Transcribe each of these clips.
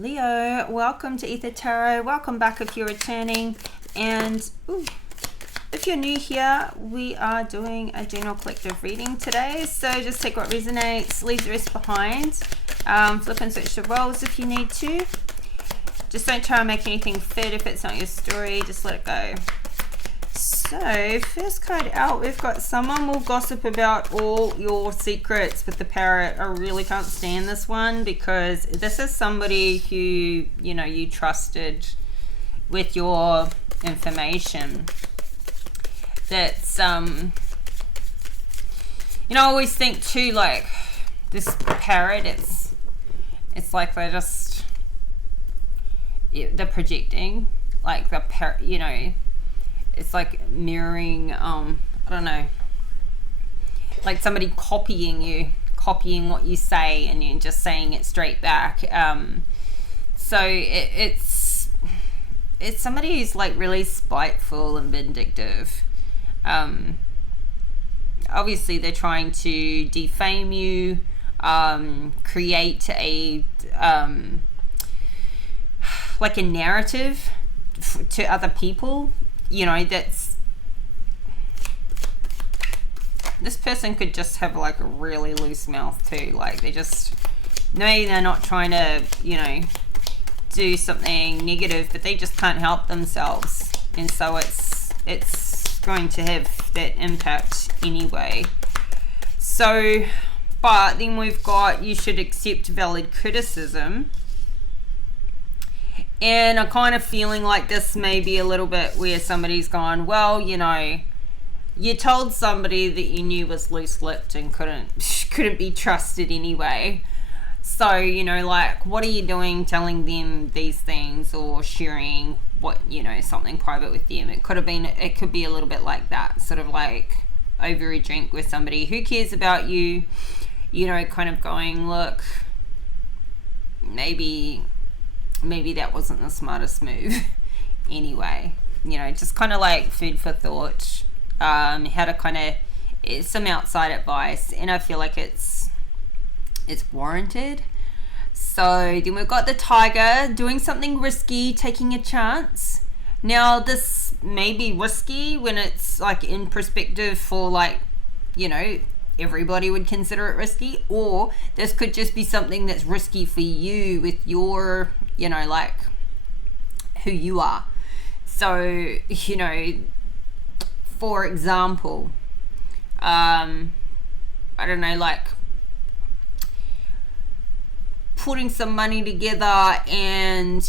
Leo, welcome to Ether Tarot. Welcome back if you're returning. And if you're new here, we are doing a general collective reading today. So just take what resonates, leave the rest behind. Flip and switch the roles if you need to. Just don't try and make anything fit if it's not your story. Just let it go. So, first card out, we've got someone will gossip about all your secrets with the parrot. I really can't stand this one because this is somebody who, you trusted with your information. That's, I always think too, like, this parrot, it's like they're projecting, like the parrot, it's like mirroring, I don't know, like somebody copying what you say and you're just saying it straight back. So it's somebody who's like really spiteful and vindictive. Obviously they're trying to defame you, create a like a narrative to other people. That's, this person could just have like a really loose mouth too. Like maybe they're not trying to, do something negative, but they just can't help themselves. And so it's going to have that impact anyway. So, but then we've got, you should accept valid criticism. And I'm kind of feeling like this may be a little bit where somebody's gone, well, you told somebody that you knew was loose-lipped and couldn't be trusted anyway. So, like, what are you doing telling them these things or sharing something private with them? It could be a little bit like that, sort of like over a drink with somebody who cares about you, kind of going, look, maybe that wasn't the smartest move anyway. Just kind of like food for thought. How to kind of, some outside advice, and I feel like it's warranted. So then we've got the tiger doing something risky, taking a chance. Now this may be risky when it's like in perspective for like, everybody would consider it risky, or this could just be something that's risky for you with your, like who you are. So, for example, I don't know, like putting some money together and,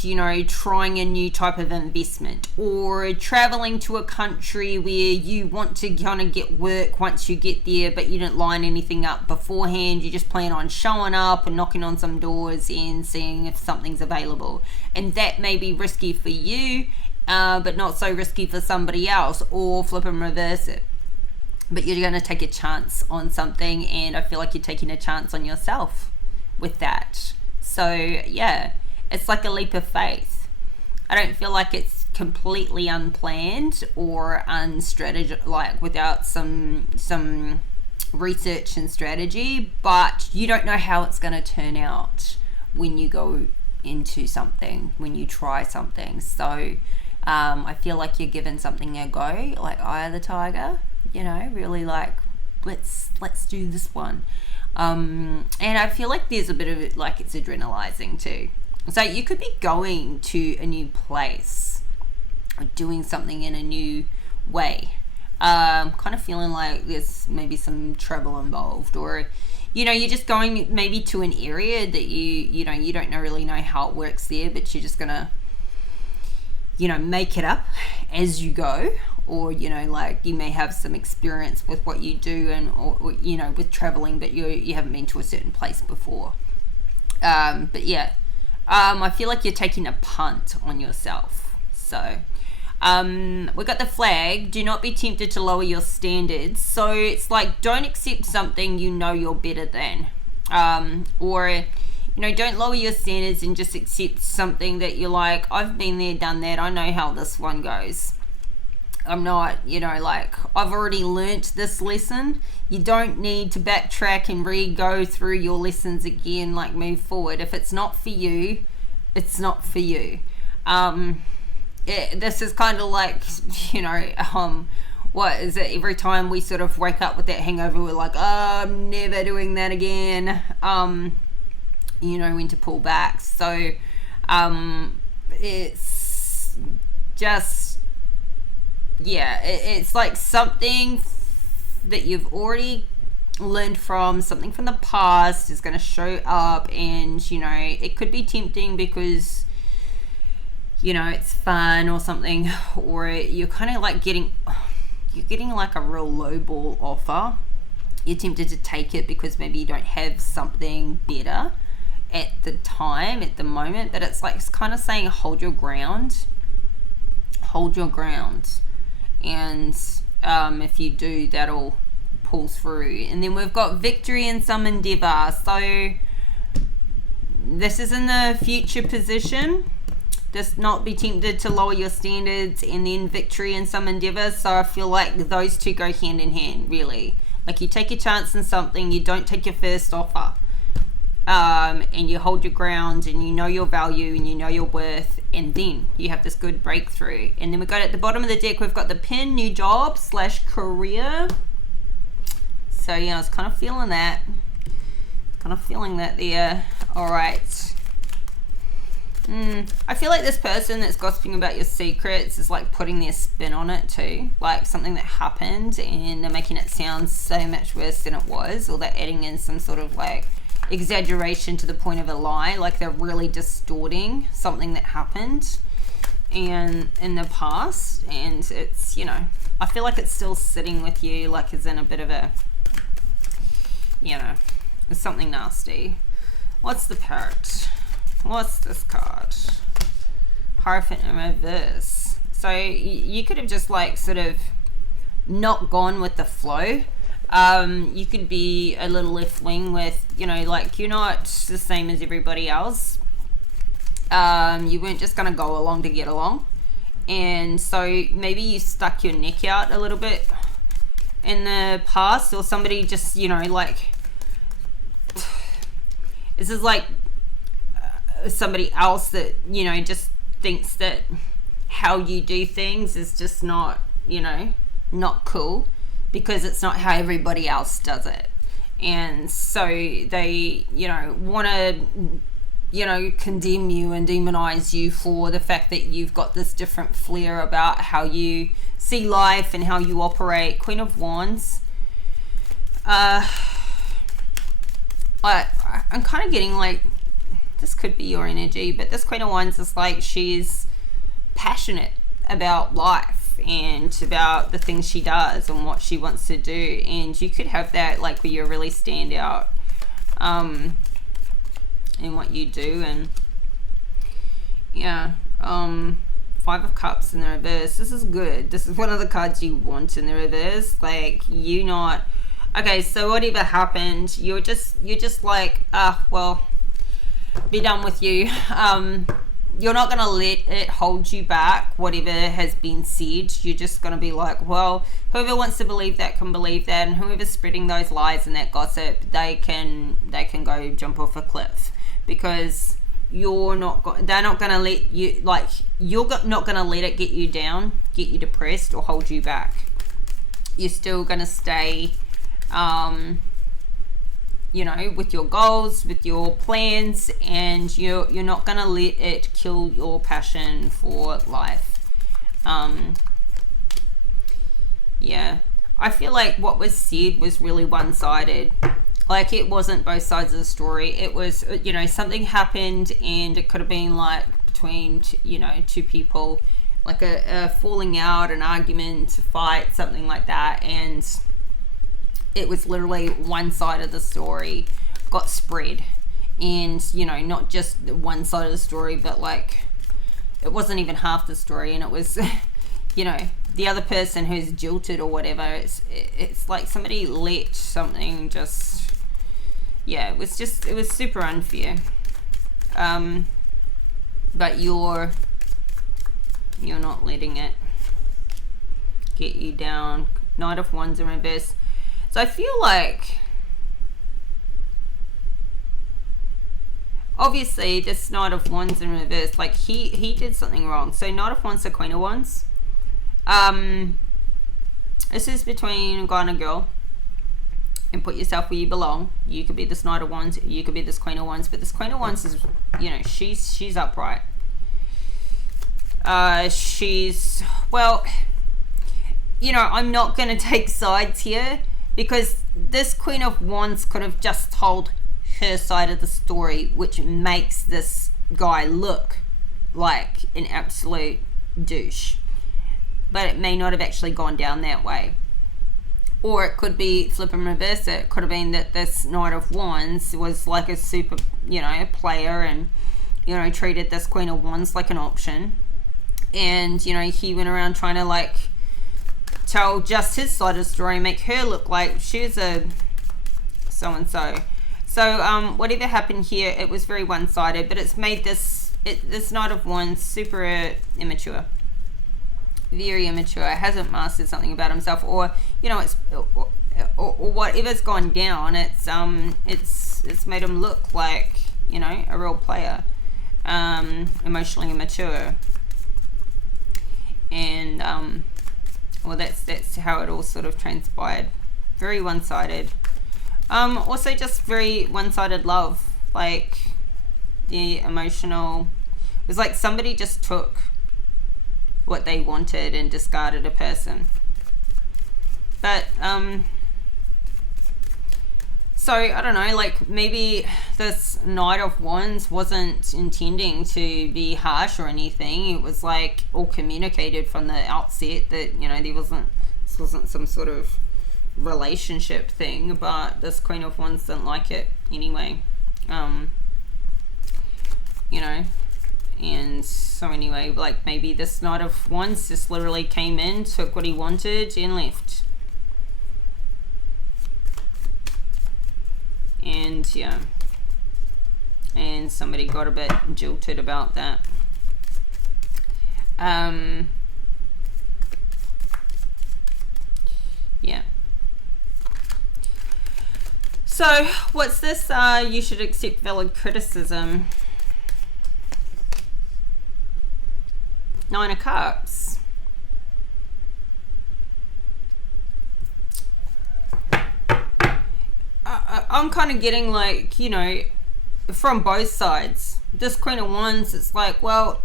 trying a new type of investment, or traveling to a country where you want to kind of get work once you get there, but you didn't line anything up beforehand. You just plan on showing up and knocking on some doors and seeing if something's available. And that may be risky for you, but not so risky for somebody else, or flip and reverse it. But you're going to take a chance on something, and I feel like you're taking a chance on yourself with that. So yeah, it's like a leap of faith. I don't feel like it's completely unplanned or unstrategic, like without some research and strategy, but you don't know how it's going to turn out when you go into something, when you try something. So I feel like you're giving something a go, like Eye of the Tiger, really like, let's do this one. And I feel like there's a bit of it, like it's adrenalizing too. So you could be going to a new place or doing something in a new way. Kind of feeling like there's maybe some trouble involved, or, you're just going maybe to an area that you don't really know how it works there, but you're just gonna, make it up as you go. Or, like you may have some experience with what you do and, or with traveling, but you haven't been to a certain place before. But yeah, I feel like you're taking a punt on yourself. So, we got the flag. Do not be tempted to lower your standards. So it's like, don't accept something you're better than. Or, don't lower your standards and just accept something that you're like, I've been there, done that. I know how this one goes. I'm not, like, I've already learnt this lesson. You don't need to backtrack and go through your lessons again, like move forward. If it's not for you, it's not for you. This is kind of like, what is it? Every time we sort of wake up with that hangover, we're like, oh, I'm never doing that again. When to pull back. So, it's just, it's like something that you've already learned from, something from the past is going to show up, and it could be tempting because it's fun or something, or you're kind of like getting like a real low ball offer. You're tempted to take it because maybe you don't have something better at the time, at the moment, but it's kind of saying hold your ground, and if you do, that'll pull through. And then we've got victory in some endeavor. So this is in the future position. Just not be tempted to lower your standards, and then victory in some endeavor. So I feel like those two go hand in hand, really. Like, you take a chance in something, you don't take your first offer, and you hold your ground, and you know your value, and you know your worth, and then you have this good breakthrough. And then we got at the bottom of the deck, we've got the pin, new job / career. So I was kind of feeling that there. All right. I feel like this person that's gossiping about your secrets is like putting their spin on it too, like something that happened, and they're making it sound so much worse than it was, or they're adding in some sort of like exaggeration to the point of a lie, like they're really distorting something that happened in the past. And it's, I feel like it's still sitting with you, like as in a bit of a, it's something nasty. What's the parrot? What's this card? Hierophant in reverse. So you could have just like sort of not gone with the flow. You could be a little left wing with, like you're not the same as everybody else. You weren't just going to go along to get along. And so maybe you stuck your neck out a little bit in the past, or somebody just, like, this is like somebody else that, just thinks that how you do things is just not, not cool, because it's not how everybody else does it. And so they, want to, condemn you and demonize you for the fact that you've got this different flair about how you see life and how you operate. Queen of Wands. I'm kind of getting like, this could be your energy, but this Queen of Wands is like, she's passionate about life and about the things she does and what she wants to do. And you could have that, like, where you really stand out in what you do. And Five of Cups in the reverse. This is good. This is one of the cards you want in the reverse. Like, you not, okay, so whatever happened, you're just like, well, be done with you. You're not going to let it hold you back, whatever has been said. You're just going to be like, well, whoever wants to believe that can believe that, and whoever's spreading those lies and that gossip, they can go jump off a cliff, because they're not going to let you, like, you're not going to let it get you down, get you depressed, or hold you back. You're still going to stay with your goals, with your plans, and you're not going to let it kill your passion for life. I feel like what was said was really one-sided. Like, it wasn't both sides of the story. It was, something happened, and it could have been like between, two people, like a falling out, an argument, a fight, something like that. And it was literally one side of the story got spread, and not just one side of the story, but like it wasn't even half the story, and it was the other person who's jilted or whatever. It's like somebody let something just, it was super unfair. But you're not letting it get you down. Knight of Wands in reverse. So I feel like, obviously this Knight of Wands in reverse, like he did something wrong. So Knight of Wands to Queen of Wands. This is between a guy and a girl. And put yourself where you belong. You could be this Knight of Wands, you could be this Queen of Wands, but this Queen of Wands is, you know, she's upright. She's, well, you know, I'm not going to take sides here, because this Queen of Wands could have just told her side of the story, which makes this guy look like an absolute douche. But it may not have actually gone down that way. Or it could be flip and reverse it. It could have been that this Knight of Wands was like a super, you know, player, and, you know, treated this Queen of Wands like an option. And, you know, he went around trying to, like, tell just his side of the story, make her look like she's a so-and-so. So, whatever happened here, it was very one-sided, but it's made this Knight of Wands super immature. Very immature, hasn't mastered something about himself, or, you know, it's or whatever's gone down, it's made him look like, you know, a real player, emotionally immature. And well, that's how it all sort of transpired. Very one-sided. Also just very one-sided love, like the emotional, it was like somebody just took what they wanted and discarded a person. But so I don't know, like maybe this Knight of Wands wasn't intending to be harsh or anything. It was like all communicated from the outset that, you know, this wasn't some sort of relationship thing, but this Queen of Wands didn't like it anyway. You know, and so anyway, like maybe this Knight of Wands just literally came in, took what he wanted and left. And yeah, and somebody got a bit jilted about that. Yeah. So what's this? You should accept valid criticism. Nine of Cups. I'm kind of getting, like, you know, from both sides. This Queen of Wands, it's like, well,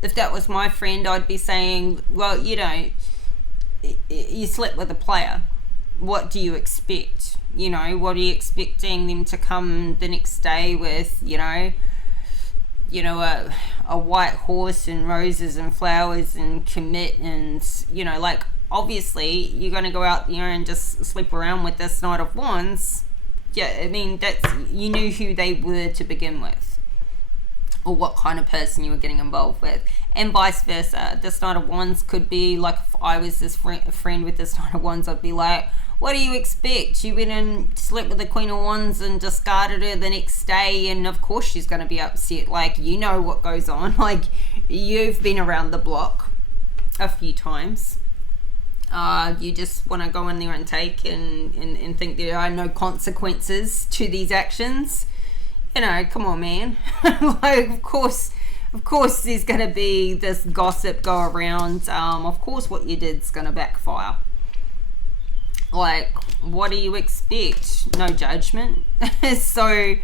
if that was my friend, I'd be saying, well, you know, you slept with a player. What do you expect? You know, what are you expecting them to come the next day with, you know, a white horse and roses and flowers and commit, and, you know, like, obviously you're going to go out there and just sleep around with this Knight of Wands. Yeah, I mean, you knew who they were to begin with, or what kind of person you were getting involved with, and vice versa. This Knight of Wands could be like, if I was this friend with this Knight of Wands, I'd be like, what do you expect? You went and slept with the Queen of Wands and discarded her the next day, and of course she's going to be upset. Like, you know what goes on. Like, you've been around the block a few times. You just want to go in there and take and think there are no consequences to these actions. You know, come on, man. Like, of course there's going to be this gossip go around. Of course what you did's going to backfire. Like, what do you expect? No judgment. So,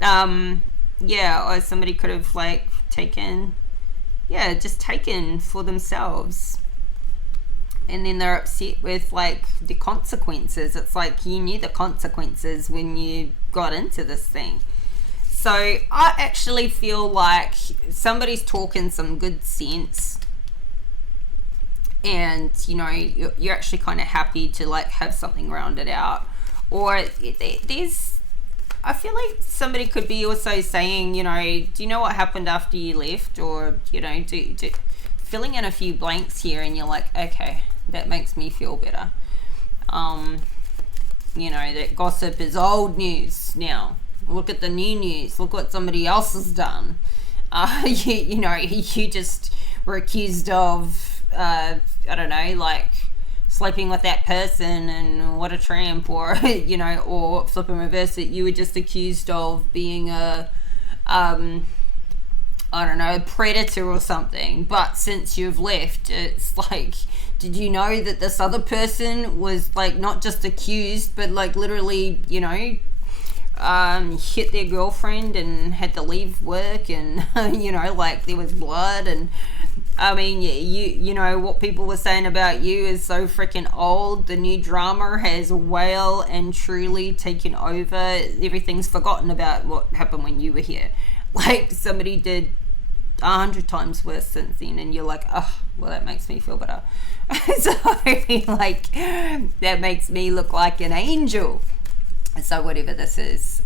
yeah, or somebody could have, like, taken for themselves. And then they're upset with, like, the consequences. It's like, you knew the consequences when you got into this thing. So I actually feel like somebody's talking some good sense, and, you know, you're actually kind of happy to, like, have something rounded out. Or I feel like somebody could be also saying, you know, do you know what happened after you left? Or, you know, filling in a few blanks here, and you're like, okay, that makes me feel better. You know, that gossip is old news now. Look at the new news. Look what somebody else has done. You know, you just were accused of, I don't know, like, sleeping with that person and what a tramp, or or flip and reverse it, you were just accused of being a I don't know, a predator or something. But since you've left, it's like, did you know that this other person was like not just accused, but like literally, hit their girlfriend and had to leave work, and like there was blood, and I mean, you know what people were saying about you is so freaking old. The new drama has well and truly taken over. Everything's forgotten about what happened when you were here. Like somebody did 100 times worse since then, and you're like, oh, well, that makes me feel better. So like that makes me look like an angel. So whatever this is,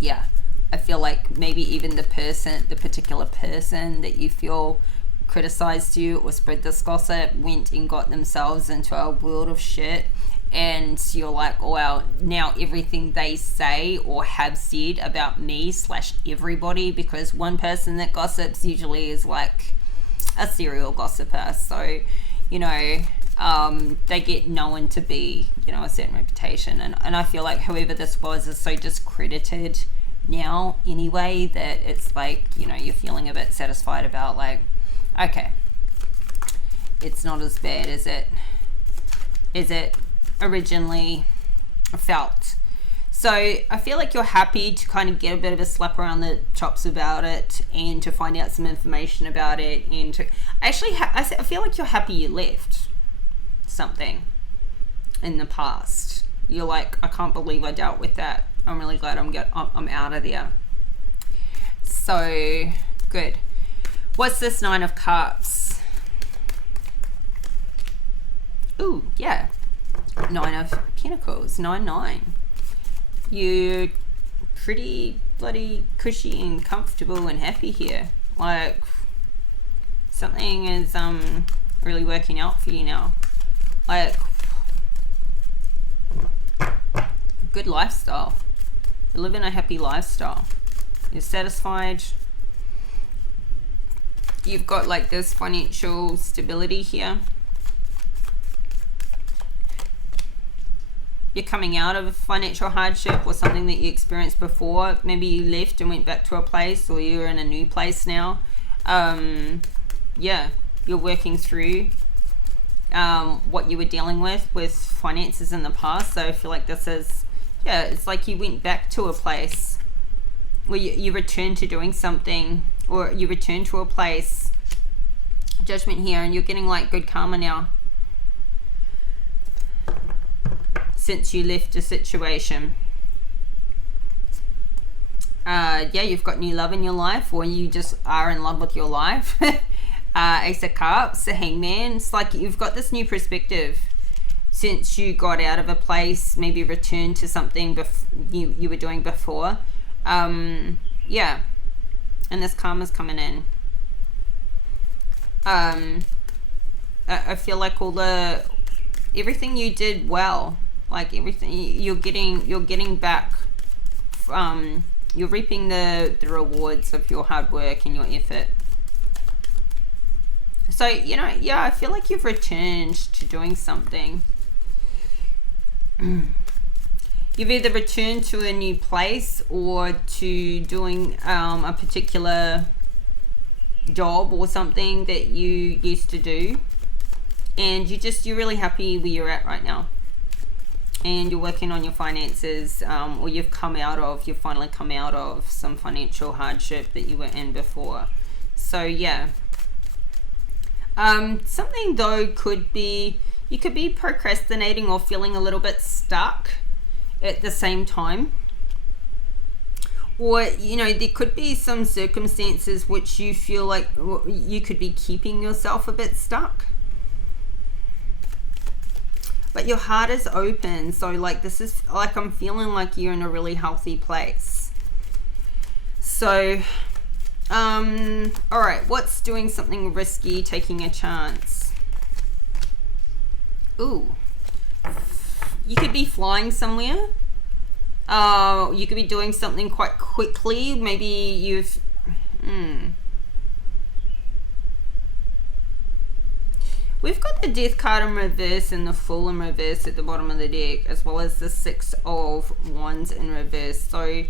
yeah, I feel like maybe even the particular person that you feel criticized you or spread this gossip went and got themselves into a world of shit, and you're like, oh well, now everything they say or have said about me / everybody, because one person that gossips usually is like a serial gossiper, so they get known to be a certain reputation, and I feel like whoever this was is so discredited now anyway that it's like you're feeling a bit satisfied about, like, okay, it's not as bad as it originally felt. So I feel like you're happy to kind of get a bit of a slap around the chops about it, and to find out some information about it, and to actually I feel like you're happy you left something in the past. You're like, I can't believe I dealt with that. I'm really glad I'm out of there. So good. What's this 9 of Cups? Ooh, yeah. 9 of Pentacles. 9-9. You're pretty bloody cushy and comfortable and happy here. Like something is really working out for you now. Like good lifestyle. You're living a happy lifestyle. You're satisfied. You've got like this financial stability here. You're coming out of financial hardship or something that you experienced before. Maybe you left and went back to a place, or you're in a new place now. Yeah, you're working through what you were dealing with finances in the past. So I feel like this is, yeah, it's like you went back to a place where you returned to doing something, or you returned to a place. Judgment here, and you're getting like good karma now since you left a situation. Yeah, you've got new love in your life, or you just are in love with your life. Ace of Cups, the Hangman. It's like you've got this new perspective since you got out of a place, maybe returned to something you were doing before. Yeah, and this karma's coming in. I feel like everything you did well, like everything you're getting back. You're reaping the rewards of your hard work and your effort. So yeah, I feel like you've returned to doing something. You've either returned to a new place or to doing a particular job or something that you used to do, and you're really happy where you're at right now, and you're working on your finances, or you've finally come out of some financial hardship that you were in before. So yeah, something though could be, you could be procrastinating or feeling a little bit stuck at the same time, or there could be some circumstances which you feel like you could be keeping yourself a bit stuck, but your heart is open. So like this is like, I'm feeling like you're in a really healthy place. So all right, what's doing something risky, taking a chance? Ooh, you could be flying somewhere. You could be doing something quite quickly. Maybe you've We've got the Death card in reverse and the Fool in reverse at the bottom of the deck, as well as the Six of Wands in reverse. So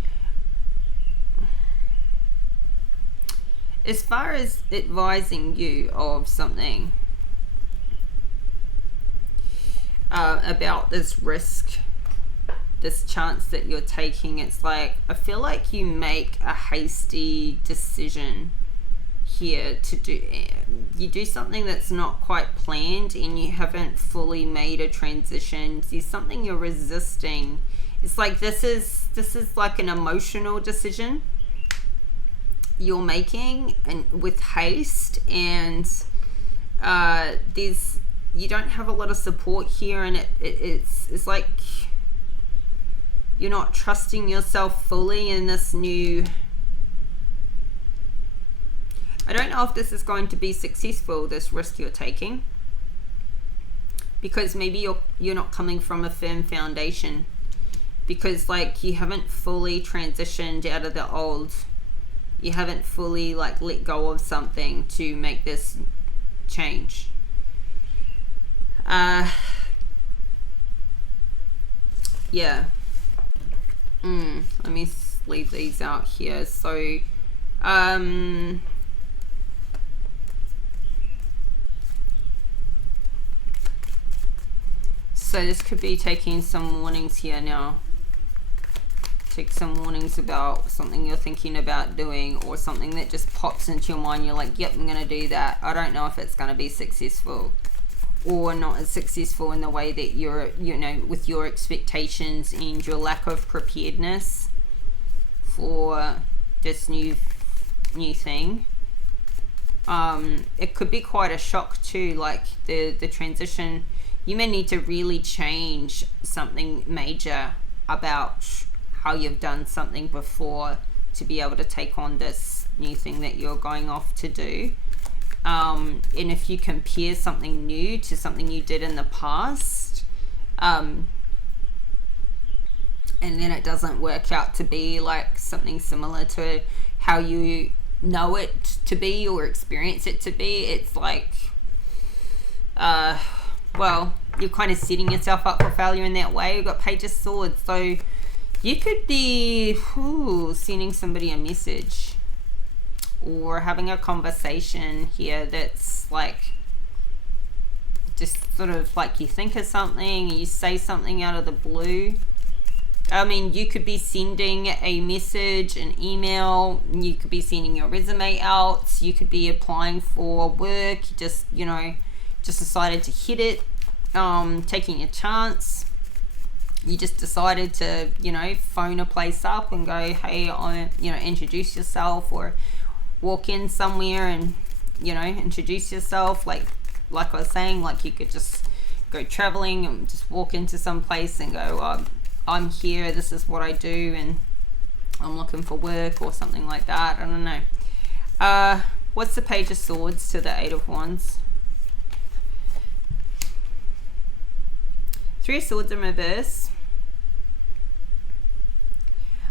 as far as advising you of something about this risk, this chance that you're taking, it's like, I feel like you make a hasty decision here to do, you do something that's not quite planned, and you haven't fully made a transition. There's something you're resisting. It's like this is like an emotional decision you're making, and with haste, and there's, you don't have a lot of support here, and it's like you're not trusting yourself fully in this new, I don't know if this is going to be successful, this risk you're taking, because maybe you're not coming from a firm foundation, because like you haven't fully transitioned out of the old, you haven't fully like let go of something to make this change. Yeah. Let me leave these out here. So so this could be taking some warnings here now. Take some warnings about something you're thinking about doing, or something that just pops into your mind. You're like, yep, I'm going to do that. I don't know if it's going to be successful or not as successful in the way that you're, you know, with your expectations and your lack of preparedness for this new thing. It could be quite a shock too, like the transition. You may need to really change something major about how you've done something before to be able to take on this new thing that you're going off to do. And if you compare something new to something you did in the past, and then it doesn't work out to be like something similar to how you know it to be or experience it to be, it's like, well, you're kind of setting yourself up for failure in that way. You've got Page of Swords, so you could be sending somebody a message or having a conversation here that's like just sort of like you think of something, you say something out of the blue. I mean, you could be sending a message, an email, you could be sending your resume out, you could be applying for work, you just, you know, just decided to hit it, taking a chance. You just decided to, you know, phone a place up and go, hey, you know, introduce yourself, or walk in somewhere and, you know, introduce yourself. Like I was saying, like you could just go traveling and just walk into some place and go, I'm here, this is what I do, and I'm looking for work, or something like that. I don't know. What's the Page of Swords to the Eight of Wands? Three of Swords in reverse.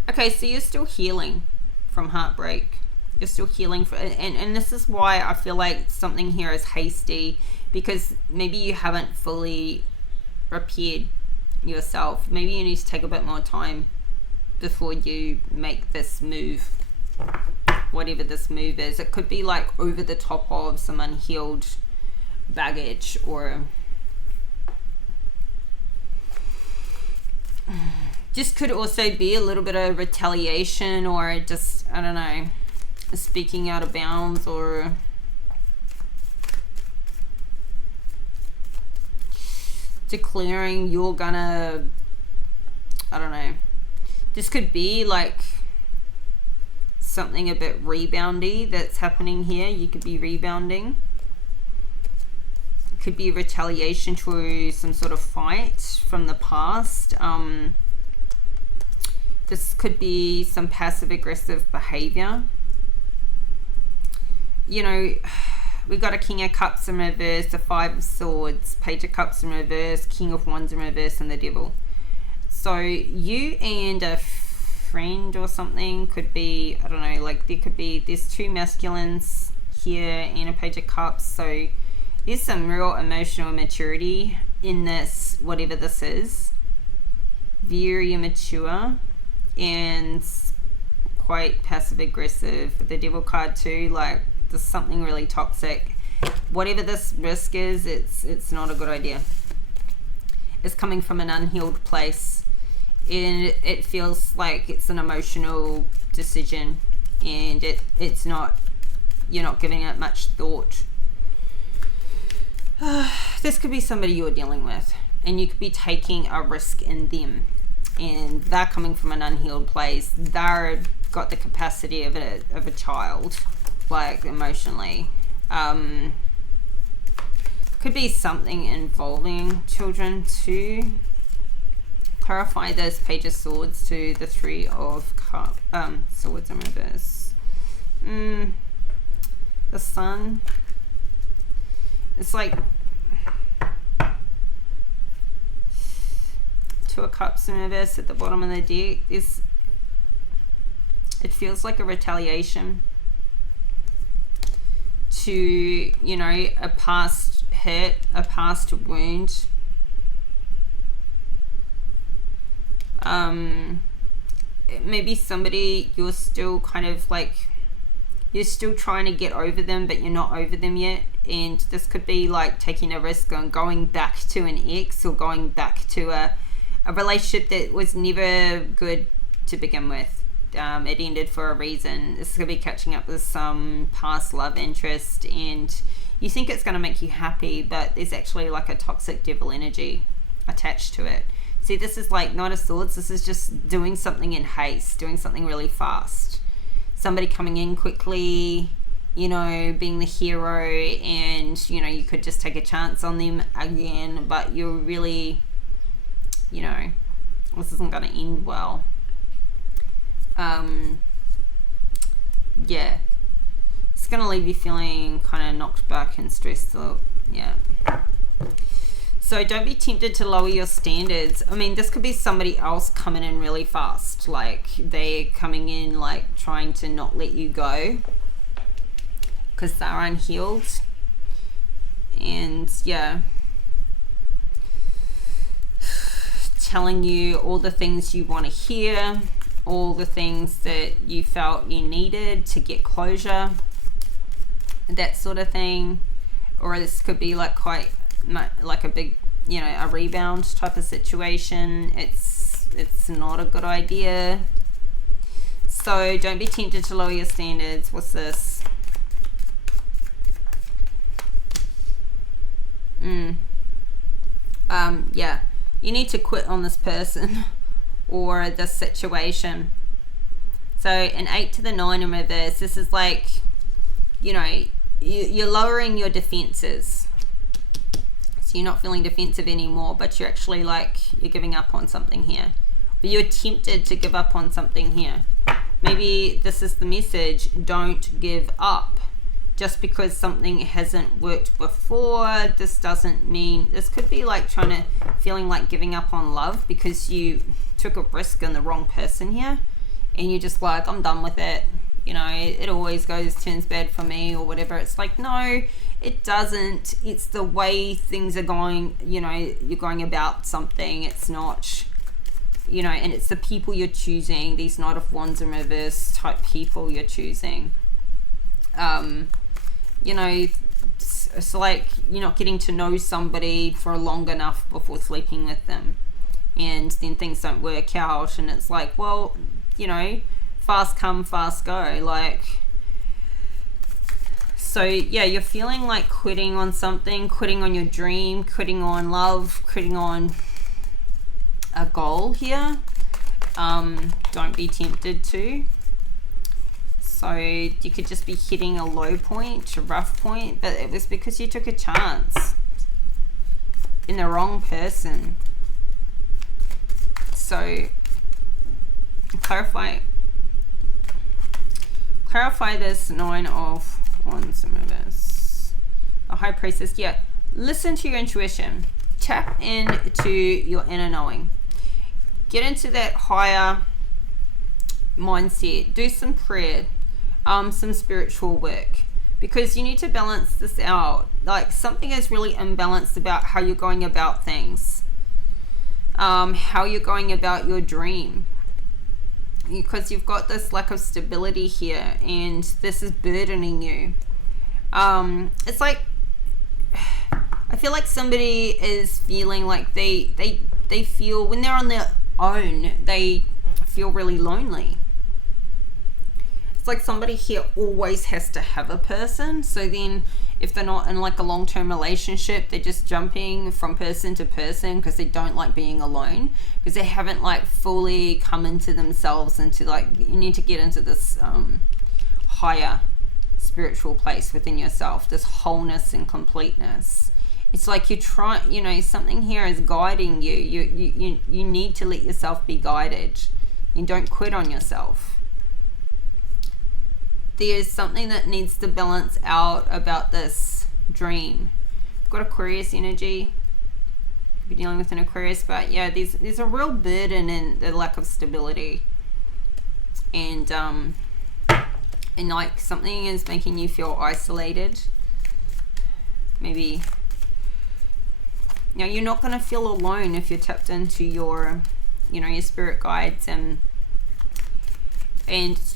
Okay, so you're still healing from heartbreak. You're still healing and this is why I feel like something here is hasty, because maybe you haven't fully prepared yourself. Maybe you need to take a bit more time before you make this move, whatever this move is. It could be like over the top of some unhealed baggage, or just could also be a little bit of retaliation, or just, I don't know, speaking out of bounds, or declaring you're gonna, I don't know. This could be like something a bit reboundy that's happening here. You could be rebounding. It could be a retaliation to some sort of fight from the past. This could be some passive aggressive behavior. You know, we got a King of Cups in reverse, a Five of Swords, Page of Cups in reverse, King of Wands in reverse, and the Devil. So you and a friend or something could be, I don't know, like there's two masculines here and a Page of Cups. So There's some real emotional maturity in this, whatever this is. Very immature and quite passive aggressive. The Devil card too, like there's something really toxic. Whatever this risk is, it's not a good idea. It's coming from an unhealed place, and it feels like it's an emotional decision, and it's not, you're not giving it much thought. This could be somebody you're dealing with, and you could be taking a risk in them, and they're coming from an unhealed place. They're got the capacity of a child, like emotionally. Could be something involving children too. Clarify this Page of Swords to the Three of Swords in reverse. The Sun. It's like Two of Cups in reverse at the bottom of the deck. It feels like a retaliation to, you know, a past hurt, a past wound. Maybe somebody you're still kind of like, you're still trying to get over them, but you're not over them yet. And this could be like taking a risk on going back to an ex, or going back to a relationship that was never good to begin with. It ended for a reason. This could be catching up with some past love interest, and you think it's going to make you happy, but there's actually like a toxic devil energy attached to it. See, this is like Knight of Swords. This is just doing something in haste, doing something really fast. Somebody coming in quickly, you know, being the hero, and, you know, you could just take a chance on them again, but you're really, you know, this isn't going to end well. Yeah. It's going to leave you feeling kind of knocked back and stressed out. Yeah. So don't be tempted to lower your standards. I mean, this could be somebody else coming in really fast. Like, they're coming in, like, trying to not let you go because they're unhealed. And, yeah, telling you all the things you want to hear, all the things that you felt you needed to get closure, that sort of thing. Or this could be like quite like a big, you know, a rebound type of situation. It's not a good idea. So don't be tempted to lower your standards. What's this? Yeah, you need to quit on this person or this situation. So an 8 to the 9 in reverse, this is like, you know, you're lowering your defenses. So you're not feeling defensive anymore, but you're actually like, you're giving up on something here. Or you're tempted to give up on something here. Maybe this is the message: don't give up. Just because something hasn't worked before, this doesn't mean, this could be like feeling like giving up on love because you took a risk on the wrong person here, and you're just like, I'm done with it. You know, it always turns bad for me or whatever. It's like, no, it doesn't. It's the way things are going, you know, you're going about something. It's not, you know, and it's the people you're choosing, these Knight of Wands in reverse type people you're choosing. You know, it's like you're not getting to know somebody for long enough before sleeping with them, and then things don't work out, and it's like, well, you know, fast come, fast go. Like, so yeah, you're feeling like quitting on something, quitting on your dream, quitting on love, quitting on a goal here. Don't be tempted to. So you could just be hitting a low point, a rough point, but it was because you took a chance in the wrong person. So clarify this 9 of Wands in reverse. The High Priestess. Yeah, listen to your intuition. Tap into your inner knowing. Get into that higher mindset. Do some prayer. Some spiritual work. because you need to balance this out. Like, something is really imbalanced about how you're going about things, how you're going about your dream, because you've got this lack of stability here, and this is burdening you. It's like, I feel like somebody is feeling like they feel, when they're on their own, they feel really lonely. It's like somebody here always has to have a person, so then if they're not in like a long-term relationship, they're just jumping from person to person because they don't like being alone, because they haven't like fully come into themselves, into like, you need to get into this higher spiritual place within yourself, this wholeness and completeness. It's like you're trying, you know, something here is guiding you. You need to let yourself be guided, and don't quit on yourself. There's something that needs to balance out about this dream. I've got Aquarius energy. Could be dealing with an Aquarius, but yeah, there's a real burden in the lack of stability, and like something is making you feel isolated. Maybe, you know, you're not going to feel alone if you're tapped into your, you know, your spirit guides, and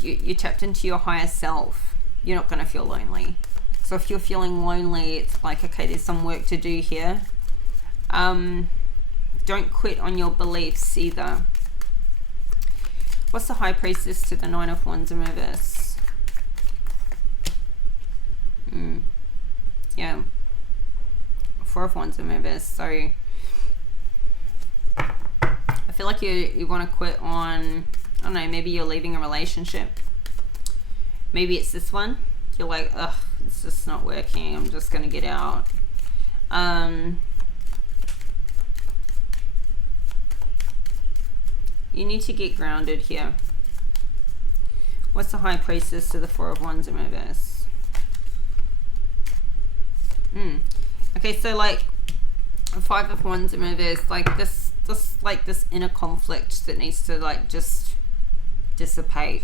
you're tapped into your higher self. You're not going to feel lonely. So if you're feeling lonely, it's like, okay, there's some work to do here. Don't quit on your beliefs either. What's the High Priestess to the Nine of Wands in reverse? Yeah. Four of Wands in reverse. So I feel like you want to quit on, I don't know, maybe you're leaving a relationship. Maybe it's this one. You're like, ugh, it's just not working. I'm just going to get out. You need to get grounded here. What's the High Priestess to the Four of Wands in reverse? Okay, so like Five of Wands in reverse, like this inner conflict that needs to like just dissipate.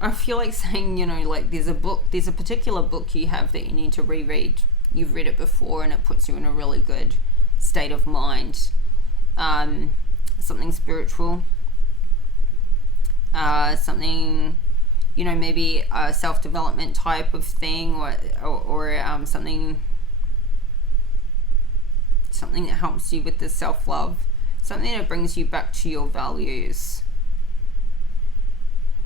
I feel like saying, you know, like there's a particular book you have that you need to reread. You've read it before and it puts you in a really good state of mind. Something spiritual. Something, you know, maybe a self-development type of thing, or something that helps you with the self-love. Something that brings you back to your values.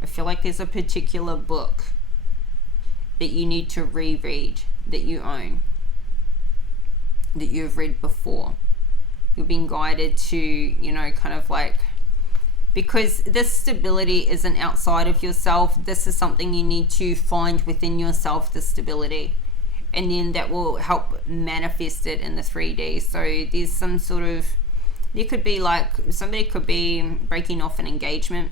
I feel like there's a particular book that you need to reread, that you own, that you've read before. You're being guided to, you know, kind of like, because this stability isn't outside of yourself. This is something you need to find within yourself, the stability. And then that will help manifest it in the 3D. So there's some sort of, there could be like, somebody could be breaking off an engagement,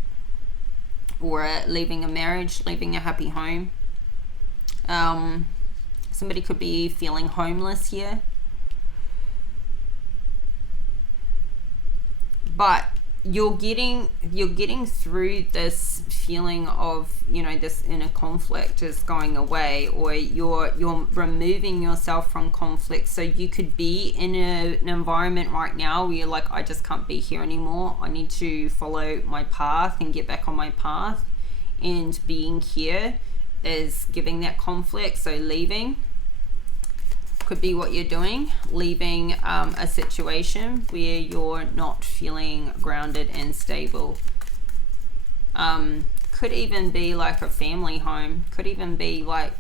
or leaving a marriage, leaving a happy home. Somebody could be feeling homeless here. But you're getting through this feeling of, you know, this inner conflict is going away, or you're removing yourself from conflict. So you could be in an environment right now where you're like, I just can't be here anymore. I need to follow my path and get back on my path. And being here is giving that conflict. So leaving could be what you're doing, leaving a situation where you're not feeling grounded and stable. Could even be like a family home, could even be like,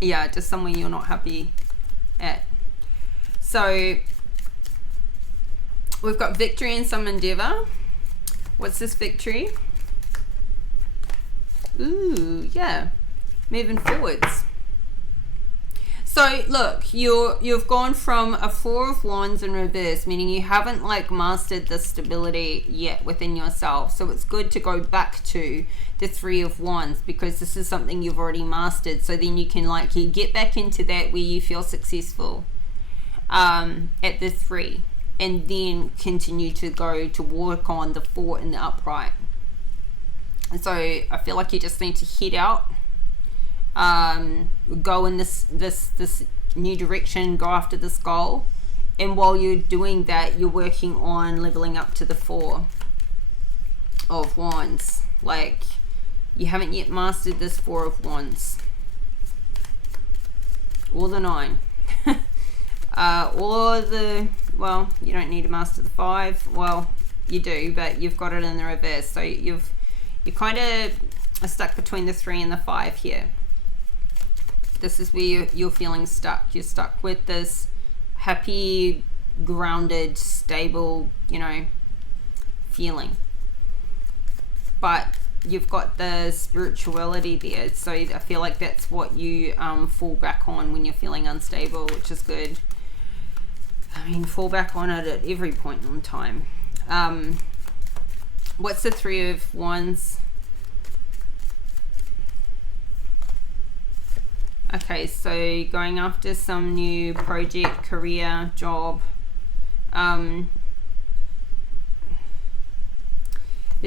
yeah, just somewhere you're not happy at. So we've got victory and some endeavor. What's this victory? Ooh, yeah, moving forwards. So look, you've gone from a Four of Wands in reverse, meaning you haven't like mastered the stability yet within yourself. So it's good to go back to the Three of Wands, because this is something you've already mastered. So then you can like, you get back into that where you feel successful at the 3. and then continue to go to work on the 4 in the upright. And so I feel like you just need to head out, go in this new direction, go after this goal, and while you're doing that, you're working on leveling up to the 4 of Wands. Like, you haven't yet mastered this 4 of Wands, or the 9. Or the, well, you don't need to master the 5. Well, you do, but you've got it in the reverse. So you kind of stuck between the 3 and the 5 here. This is where you're feeling stuck. You're stuck with this happy, grounded, stable, feeling. But you've got the spirituality there. So I feel like that's what you fall back on when you're feeling unstable, which is good. I mean, fall back on it at every point in time. What's the 3 of Wands? Okay, so going after some new project, career, job. The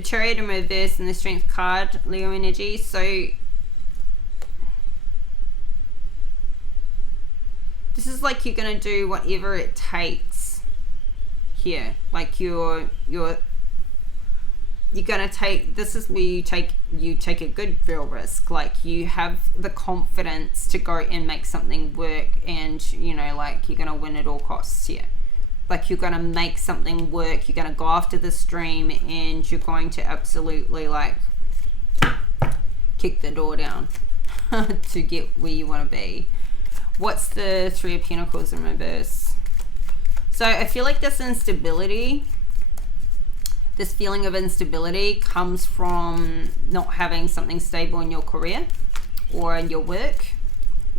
Chariot in reverse and the Strength card, Leo energy. So this is like you're going to do whatever it takes here. Like you're going to take, this is where you take a good real risk. Like you have the confidence to go and make something work, and like you're going to win at all costs here. Like you're going to make something work, you're going to go after this dream, and you're going to absolutely like kick the door down to get where you want to be. What's the 3 of Pentacles in reverse? So I feel like this instability, this feeling of instability comes from not having something stable in your career or in your work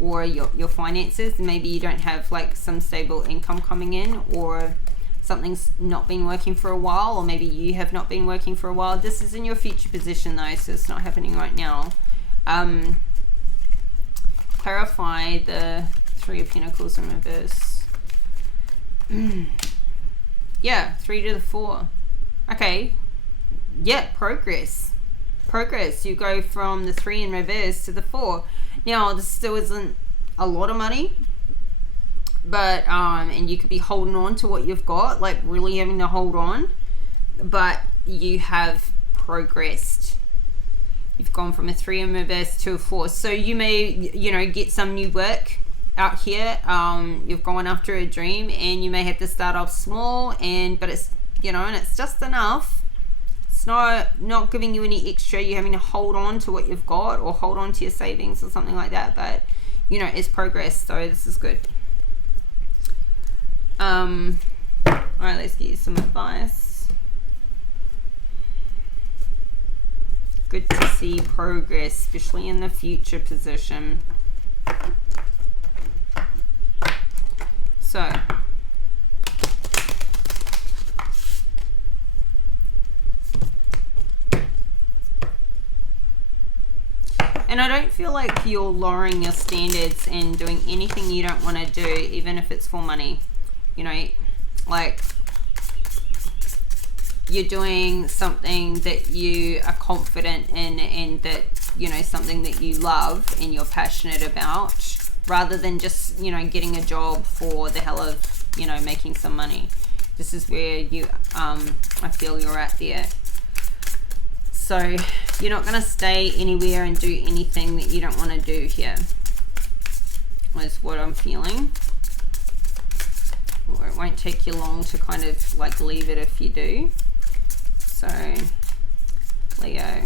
or your finances. Maybe you don't have like some stable income coming in, or something's not been working for a while, or maybe you have not been working for a while. This is in your future position though, so it's not happening right now. Clarify the 3 of Pentacles in reverse. Yeah, 3 to the 4. Okay, yeah, progress. You go from the 3 in reverse to the 4. Now, this still isn't a lot of money, but and you could be holding on to what you've got, like really having to hold on, but you have progressed. You've gone from a 3 in reverse to a 4. So you may, get some new work out here. You've gone after a dream, and you may have to start off small, but it's, and it's just enough. It's not giving you any extra. You're having to hold on to what you've got, or hold on to your savings or something like that. But, it's progress. So this is good. All right, let's get you some advice. Good to see progress, especially in the future position. So, and I don't feel like you're lowering your standards and doing anything you don't want to do, even if it's for money. Like you're doing something that you are confident in, and that, something that you love and you're passionate about, rather than just, getting a job for the hell of, making some money. This is where you, I feel you're at there. So you're not going to stay anywhere and do anything that you don't want to do here, is what I'm feeling. Or it won't take you long to kind of like leave it if you do. So, Leo.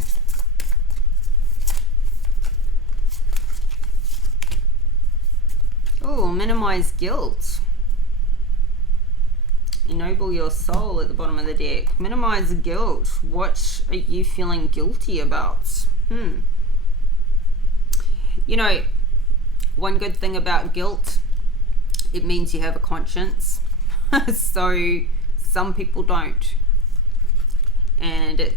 Oh, minimize guilt. Ennoble your soul at the bottom of the deck. Minimize guilt. What are you feeling guilty about? One good thing about guilt, it means you have a conscience. So some people don't. And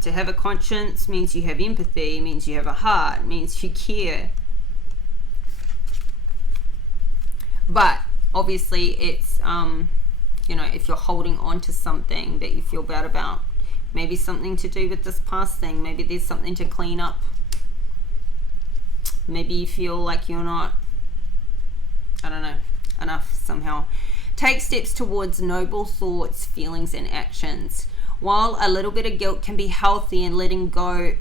to have a conscience means you have empathy, means you have a heart, means you care. But obviously it's You know, if you're holding on to something that you feel bad about, maybe something to do with this past thing, maybe there's something to clean up. Maybe you feel like you're not, I don't know, enough somehow. Take steps towards noble thoughts, feelings, and actions. While a little bit of guilt can be healthy and letting go,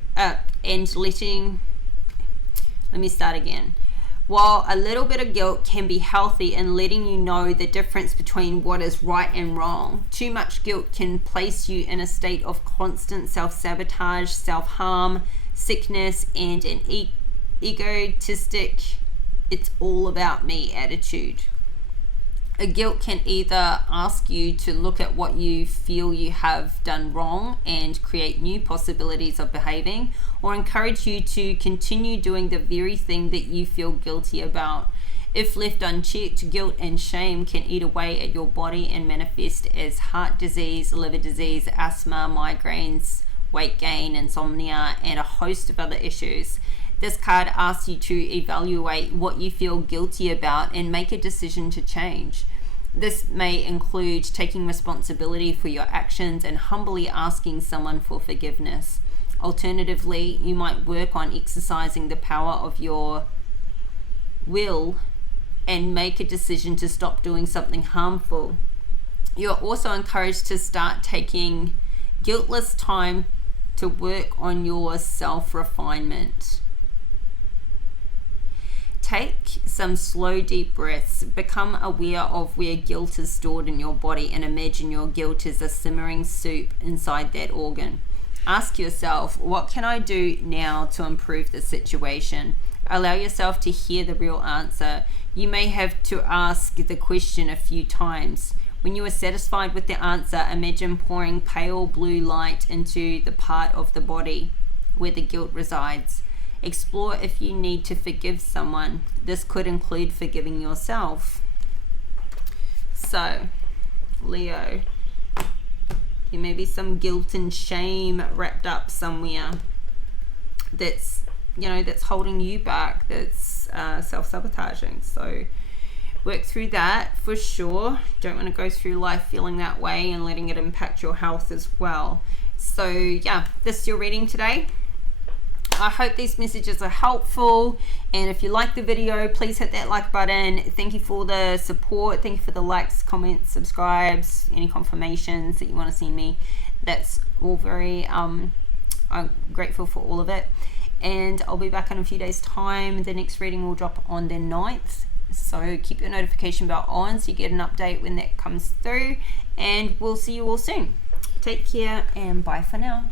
While a little bit of guilt can be healthy in letting you know the difference between what is right and wrong, too much guilt can place you in a state of constant self-sabotage, self-harm, sickness, and an egotistic, it's all about me attitude. A guilt can either ask you to look at what you feel you have done wrong and create new possibilities of behaving, or encourage you to continue doing the very thing that you feel guilty about. If left unchecked, guilt and shame can eat away at your body and manifest as heart disease, liver disease, asthma, migraines, weight gain, insomnia, and a host of other issues. This card asks you to evaluate what you feel guilty about and make a decision to change. This may include taking responsibility for your actions and humbly asking someone for forgiveness. Alternatively, you might work on exercising the power of your will and make a decision to stop doing something harmful. You're also encouraged to start taking guiltless time to work on your self-refinement. Take some slow, deep breaths. Become aware of where guilt is stored in your body and imagine your guilt is a simmering soup inside that organ. Ask yourself, what can I do now to improve the situation? Allow yourself to hear the real answer. You may have to ask the question a few times. When you are satisfied with the answer, imagine pouring pale blue light into the part of the body where the guilt resides. Explore if you need to forgive someone. This could include forgiving yourself. So, Leo, there may be some guilt and shame wrapped up somewhere that's, that's holding you back, that's self-sabotaging. So work through that for sure. Don't want to go through life feeling that way and letting it impact your health as well. So yeah, this is your reading today. I hope these messages are helpful, and if you like the video, please hit that like button. Thank you for the support. Thank you for the likes, comments, subscribes, any confirmations that you want to see me. That's all very I'm grateful for all of it, and I'll be back in a few days time. The next reading will drop on the 9th, so keep your notification bell on so you get an update when that comes through, and we'll see you all soon. Take care and bye for now.